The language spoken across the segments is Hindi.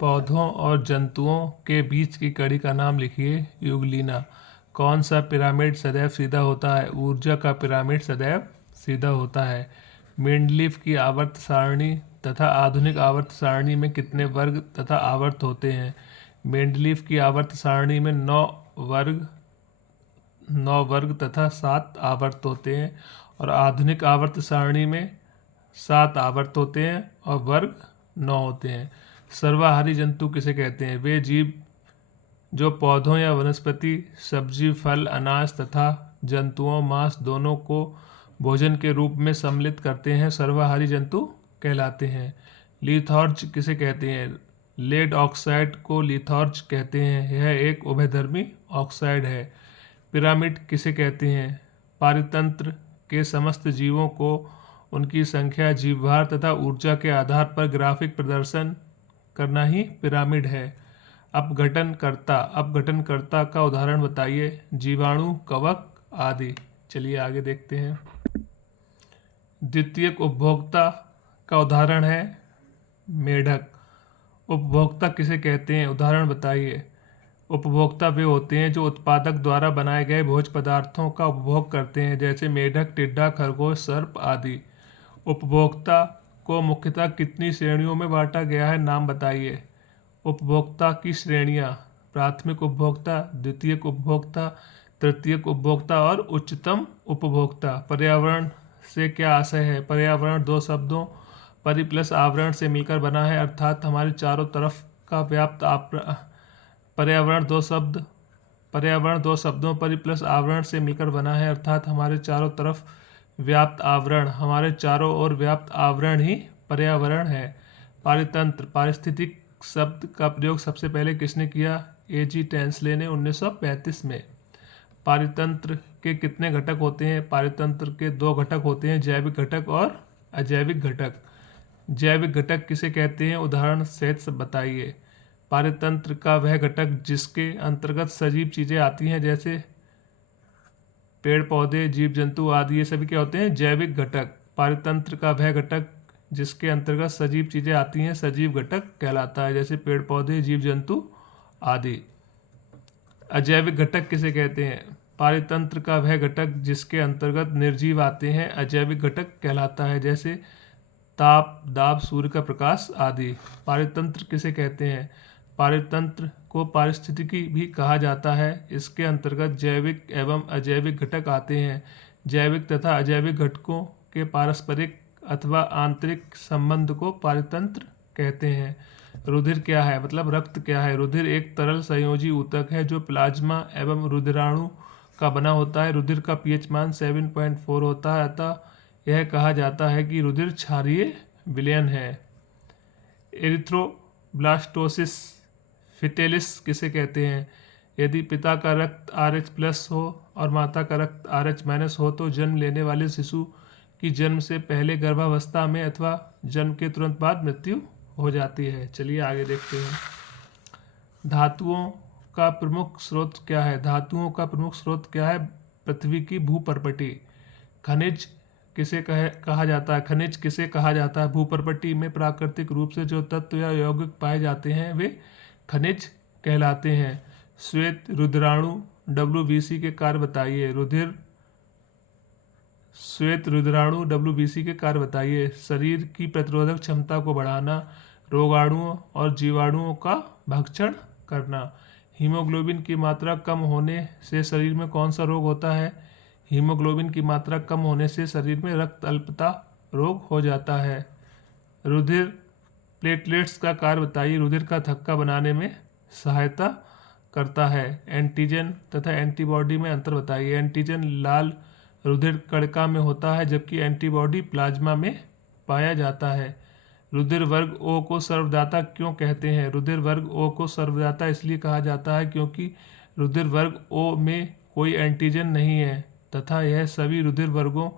पौधों और जंतुओं के बीच की कड़ी का नाम लिखिए। युगलिना। कौन सा पिरामिड सदैव सीधा होता है? ऊर्जा का पिरामिड सदैव सीधा होता है। मेंडलीफ की आवर्त सारणी तथा आधुनिक आवर्त सारणी में कितने वर्ग तथा आवर्त होते हैं? मेंडलीफ की आवर्त सारणी में 9 वर्ग तथा 7 आवर्त होते हैं और आधुनिक आवर्त सारणी में 7 आवर्त होते हैं और वर्ग 9 होते हैं। सर्वाहारी जंतु किसे कहते हैं? वे जीव जो पौधों या वनस्पति, सब्जी, फल, अनाज तथा जंतुओं मांस दोनों को भोजन के रूप में सम्मिलित करते हैं सर्वाहारी जंतु कहलाते हैं। लिथॉर्ज किसे कहते हैं? लेड ऑक्साइड को लिथॉर्ज कहते हैं। यह एक उभयधर्मी ऑक्साइड है। पिरामिड किसे कहते हैं? पारितंत्र के समस्त जीवों को उनकी संख्या, जीवभार तथा ऊर्जा के आधार पर ग्राफिक प्रदर्शन करना ही पिरामिड है। अपघटनकर्ता का उदाहरण बताइए। जीवाणु, कवक आदि। चलिए आगे देखते हैं। द्वितीयक उपभोक्ता का उदाहरण है मेढक। उपभोक्ता किसे कहते हैं? उदाहरण बताइए। उपभोक्ता वे होते हैं जो उत्पादक द्वारा बनाए गए भोज्य पदार्थों का उपभोग करते हैं, जैसे मेढक, टिड्डा, खरगोश, सर्प आदि। उपभोक्ता को मुख्यतः कितनी श्रेणियों में बांटा गया है? नाम बताइए। उपभोक्ता की श्रेणियां: प्राथमिक उपभोक्ता, द्वितीयक उपभोक्ता, तृतीयक उपभोक्ता और उच्चतम उपभोक्ता। पर्यावरण से क्या आशय है? पर्यावरण दो शब्दों परि प्लस आवरण से मिलकर बना है, अर्थात हमारे चारों तरफ का व्याप्त पर्यावरण दो शब्दों परि प्लस आवरण से मिलकर बना है, अर्थात हमारे चारों तरफ व्याप्त आवरण, हमारे चारों ओर व्याप्त आवरण ही पर्यावरण है। पारितंत्र, पारिस्थितिक शब्द का प्रयोग सबसे पहले किसने किया? A.G. टेंसले ने 1935 में। पारितंत्र के कितने घटक होते हैं? पारितंत्र के 2 घटक होते हैं, जैविक घटक और अजैविक घटक। जैविक घटक किसे कहते हैं? उदाहरण सहित बताइए। पारितंत्र का वह घटक जिसके अंतर्गत सजीव चीजें आती हैं, जैसे पेड़ पौधे, जीव जंतु आदि, ये सभी क्या होते हैं? जैविक घटक। पारितंत्र का वह घटक जिसके अंतर्गत सजीव चीजें आती हैं, सजीव घटक कहलाता है, जैसे पेड़ पौधे, जीव जंतु आदि। अजैविक घटक किसे कहते हैं? पारितंत्र का वह घटक जिसके अंतर्गत निर्जीव आते हैं, अजैविक घटक कहलाता है, जैसे ताप, दाब, सूर्य का प्रकाश आदि। पारितंत्र किसे कहते हैं? पारितंत्र को पारिस्थितिकी भी कहा जाता है। इसके अंतर्गत जैविक एवं अजैविक घटक आते हैं। जैविक तथा अजैविक घटकों के पारस्परिक अथवा आंतरिक संबंध को पारितंत्र कहते हैं। रुधिर क्या है? मतलब रक्त क्या है? रुधिर एक तरल संयोजी ऊतक है जो प्लाज्मा एवं रुधिराणु का बना होता है। रुधिर का पीएच मान 7.4 होता है, अतः यह कहा जाता है कि रुधिर क्षारीय विलयन है। एरिथ्रोब्लास्टोसिस फिटेलिस किसे कहते हैं? यदि पिता का रक्त RH+ हो और माता का रक्त RH- हो तो जन्म लेने वाले शिशु की जन्म से पहले गर्भावस्था में अथवा जन्म के तुरंत बाद मृत्यु हो जाती है। चलिए आगे देखते हैं। धातुओं का प्रमुख स्रोत क्या है? धातुओं का प्रमुख स्रोत क्या है? पृथ्वी की भूपर्पटी। खनिज किसे कहा जाता है? खनिज किसे कहा जाता है? भूपर्पटी में प्राकृतिक रूप से जो तत्व या यौगिक पाए जाते हैं वे खनिज कहलाते हैं। श्वेत रुधिराणु WBC के कार्य बताइए। श्वेत रुधिराणु WBC के कार्य बताइए। शरीर की प्रतिरोधक क्षमता को बढ़ाना, रोगाणुओं और जीवाणुओं का भक्षण करना। हीमोग्लोबिन की मात्रा कम होने से शरीर में कौन सा रोग होता है? हीमोग्लोबिन की मात्रा कम होने से शरीर में रक्त अल्पता रोग हो जाता है। रुधिर प्लेटलेट्स का कार्य बताइए। रुधिर का थक्का बनाने में सहायता करता है। एंटीजन तथा एंटीबॉडी में अंतर बताइए। एंटीजन लाल रुधिर कणिका में होता है, जबकि एंटीबॉडी प्लाज्मा में पाया जाता है। रुधिर वर्ग O को सर्वदाता क्यों कहते हैं? रुधिर वर्ग O को सर्वदाता इसलिए कहा जाता है क्योंकि रुधिर वर्ग O में कोई एंटीजन नहीं है तथा यह सभी रुधिर वर्गों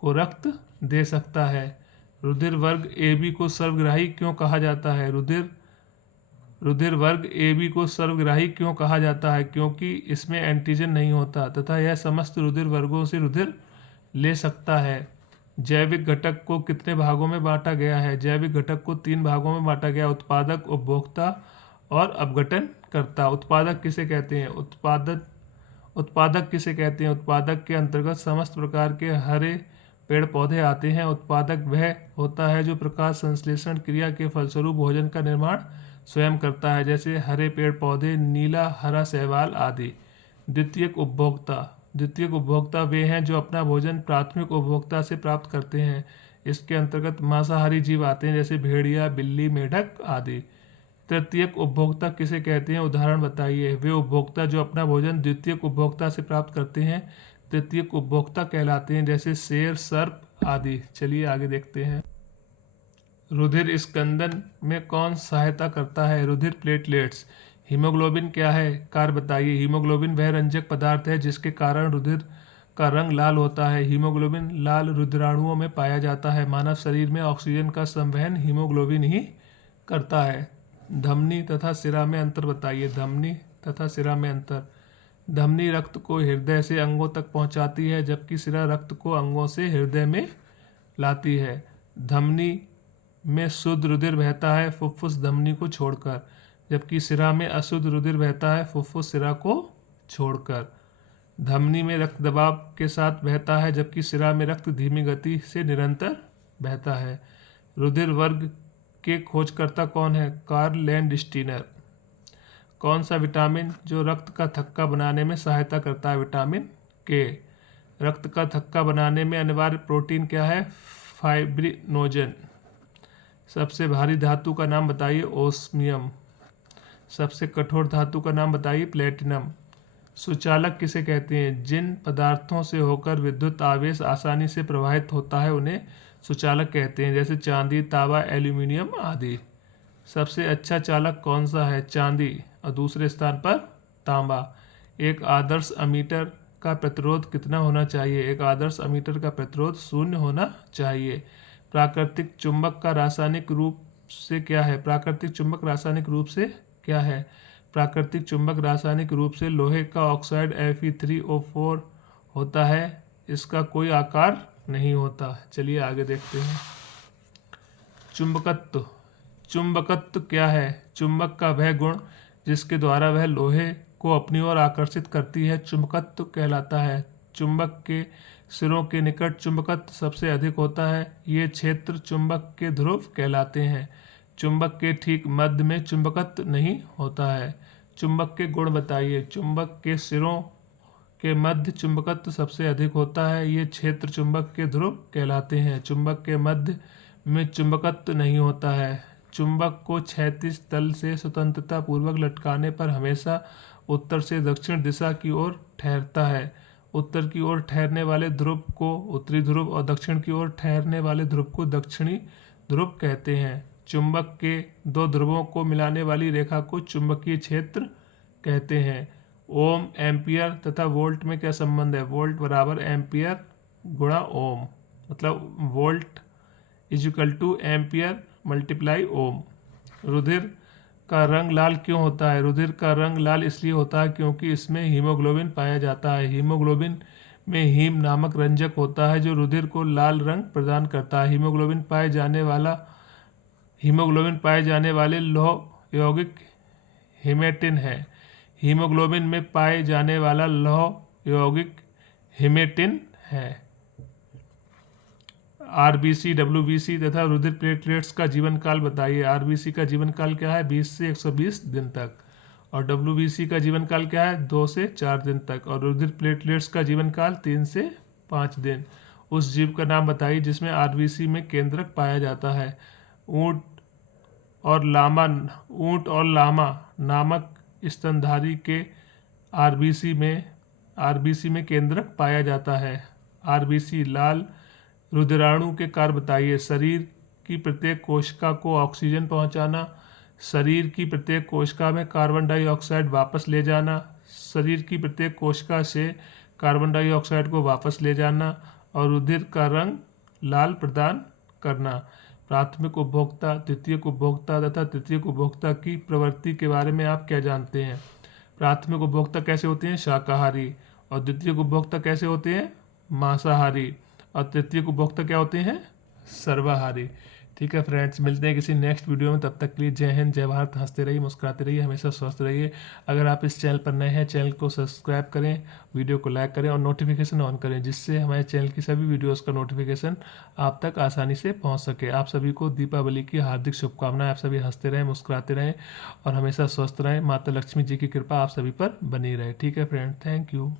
को रक्त दे सकता है। रुधिर वर्ग AB को सर्वग्राही क्यों कहा जाता है? रुधिर वर्ग AB को सर्वग्राही क्यों कहा जाता है? क्योंकि इसमें एंटीजन नहीं होता तथा यह समस्त रुधिर वर्गों से रुधिर ले सकता है। जैविक घटक को कितने भागों में बांटा गया है? जैविक घटक को 3 भागों में बांटा गया: उत्पादक, उपभोक्ता और अपघटनकर्ता। उत्पादक किसे कहते हैं? उत्पादक किसे कहते हैं? उत्पादक के अंतर्गत समस्त प्रकार के हरे पेड़ पौधे आते हैं। उत्पादक वह होता है जो प्रकाश संश्लेषण क्रिया के फलस्वरूप भोजन का निर्माण स्वयं करता है, जैसे हरे पेड़ पौधे, नीला हरा शैवाल आदि। द्वितीयक उपभोक्ता वे हैं जो अपना भोजन प्राथमिक उपभोक्ता से प्राप्त करते हैं। इसके अंतर्गत मांसाहारी जीव आते हैं, जैसे भेड़िया, बिल्ली, मेढक आदि। तृतीयक उपभोक्ता किसे कहते हैं? उदाहरण बताइए। वे उपभोक्ता जो अपना भोजन द्वितीयक उपभोक्ता से प्राप्त करते हैं तृतीयक उपभोक्ता कहलाते हैं, जैसे शेर, सर्प आदि। चलिए आगे देखते हैं। रुधिर स्कंदन में कौन सहायता करता है? रुधिर प्लेटलेट्स। हीमोग्लोबिन क्या है? कार्य बताइए। हीमोग्लोबिन वह रंजक पदार्थ है जिसके कारण रुधिर का रंग लाल होता है। हीमोग्लोबिन लाल रुधिराणुओं में पाया जाता है। मानव शरीर में ऑक्सीजन का संवहन हीमोग्लोबिन ही करता है। धमनी तथा सिरा में अंतर बताइए। धमनी तथा सिरा में अंतर: धमनी रक्त को हृदय से अंगों तक पहुंचाती है, जबकि सिरा रक्त को अंगों से हृदय में लाती है। धमनी में शुद्ध रुधिर बहता है फुफ्फुस धमनी को छोड़कर, जबकि सिरा में अशुद्ध रुधिर बहता है फुफ्फुस सिरा को छोड़कर। धमनी में रक्त दबाव के साथ बहता है, जबकि सिरा में रक्त धीमी गति से निरंतर बहता है। रुधिर वर्ग के खोजकर्ता कौन है? Karl Landsteiner. कौन सा विटामिन जो रक्त का थक्का बनाने में सहायता करता है? विटामिन के। रक्त का थक्का बनाने में अनिवार्य प्रोटीन क्या है? फाइब्रिनोजन। सबसे भारी धातु का नाम बताइए। ओस्मियम। सबसे कठोर धातु का नाम बताइए। प्लेटिनम। सुचालक किसे कहते हैं? जिन पदार्थों से होकर विद्युत आवेश आसानी से प्रवाहित होता है उन्हें सुचालक कहते हैं, जैसे चांदी, तांबा, एल्यूमिनियम आदि। सबसे अच्छा चालक कौन सा है? चांदी। और दूसरे स्थान पर तांबा। एक आदर्श अमीटर का प्रतिरोध कितना होना चाहिए? एक आदर्श अमीटर का प्रतिरोध 0 होना चाहिए। प्राकृतिक चुंबक का रासायनिक रूप से क्या है? प्राकृतिक चुंबक रासायनिक रूप से क्या है? प्राकृतिक चुंबक रासायनिक रूप से लोहे का ऑक्साइड Fe3O4 होता है। इसका कोई आकार नहीं होता। चलिए आगे देखते हैं। चुंबकत्व। चुंबकत्व क्या है? चुंबक का वह गुण जिसके द्वारा वह लोहे को अपनी ओर आकर्षित करती है चुंबकत्व कहलाता है। चुंबक के सिरों के निकट चुंबकत्व सबसे अधिक होता है। ये क्षेत्र चुंबक के ध्रुव कहलाते हैं। चुंबक के ठीक मध्य में चुंबकत्व नहीं होता है। चुंबक के गुण बताइए। चुंबक के सिरों के मध्य चुंबकत्व सबसे अधिक होता है। ये क्षेत्र चुंबक के ध्रुव कहलाते हैं। चुंबक के मध्य में चुंबकत्व नहीं होता है। चुंबक को क्षैतिज तल से स्वतंत्रता पूर्वक लटकाने पर हमेशा उत्तर से दक्षिण दिशा की ओर ठहरता है। उत्तर की ओर ठहरने वाले ध्रुव को उत्तरी ध्रुव और दक्षिण की ओर ठहरने वाले ध्रुव को दक्षिणी ध्रुव कहते हैं। चुंबक के दो ध्रुवों को मिलाने वाली रेखा को चुंबकीय क्षेत्र कहते हैं। ओम, एम्पियर तथा वोल्ट में क्या संबंध है? वोल्ट बराबर एम्पियर गुणा ओम, मतलब volt is equal to ampere multiply ohm. रुधिर का रंग लाल क्यों होता है? रुधिर का रंग लाल इसलिए होता है क्योंकि इसमें हीमोग्लोबिन पाया जाता है। हीमोग्लोबिन में हीम नामक रंजक होता है जो रुधिर को लाल रंग प्रदान करता है। हीमोग्लोबिन पाए जाने वाले लौह यौगिक हिमेटिन है। हीमोग्लोबिन में पाए जाने वाला लौह यौगिक हिमेटिन है। आरबीसी, डब्ल्यूबीसी तथा रुधिर प्लेटलेट्स का जीवन काल बताइए। आरबीसी का जीवन काल क्या है? 20 से 120 दिन तक। और डब्ल्यूबीसी का जीवन काल क्या है? 2 से 4 दिन तक। और रुधिर प्लेटलेट्स का जीवन काल 3 से 5 दिन। उस जीव का नाम बताइए जिसमें आरबीसी में केंद्रक पाया जाता है। ऊंट और लामा नामक स्तनधारी के आरबीसी में केंद्रक पाया जाता है। आरबीसी लाल रुधिराणु के कार्य बताइए। शरीर की प्रत्येक कोशिका को ऑक्सीजन पहुंचाना, शरीर की प्रत्येक कोशिका में कार्बन डाइऑक्साइड वापस ले जाना, शरीर की प्रत्येक कोशिका से कार्बन डाइऑक्साइड को वापस ले जाना और रुधिर का रंग लाल प्रदान करना। प्राथमिक उपभोक्ता, द्वितीयक उपभोक्ता तथा तृतीयक उपभोक्ता की प्रवृत्ति के बारे में आप क्या जानते हैं? प्राथमिक उपभोक्ता कैसे होते हैं? शाकाहारी। और द्वितीयक उपभोक्ता कैसे होते हैं? मांसाहारी। और तृतीय उपभोक्ता क्या होते हैं? सर्वाहारी। ठीक है फ्रेंड्स, मिलते हैं किसी नेक्स्ट वीडियो में। तब तक के लिए जय हिंद, जय भारत। हंसते रहिए, मुस्कुराते रहिए, हमेशा स्वस्थ रहिए। अगर आप इस चैनल पर नए हैं, चैनल को सब्सक्राइब करें, वीडियो को लाइक करें और नोटिफिकेशन ऑन करें, जिससे हमारे चैनल की सभी वीडियोस का नोटिफिकेशन आप तक आसानी से पहुंच सके। आप सभी को दीपावली की हार्दिक शुभकामनाएं। आप सभी हंसते रहें, मुस्कुराते रहें और हमेशा स्वस्थ रहें। माता लक्ष्मी जी की कृपा आप सभी पर बनी रहे। ठीक है फ्रेंड, थैंक यू।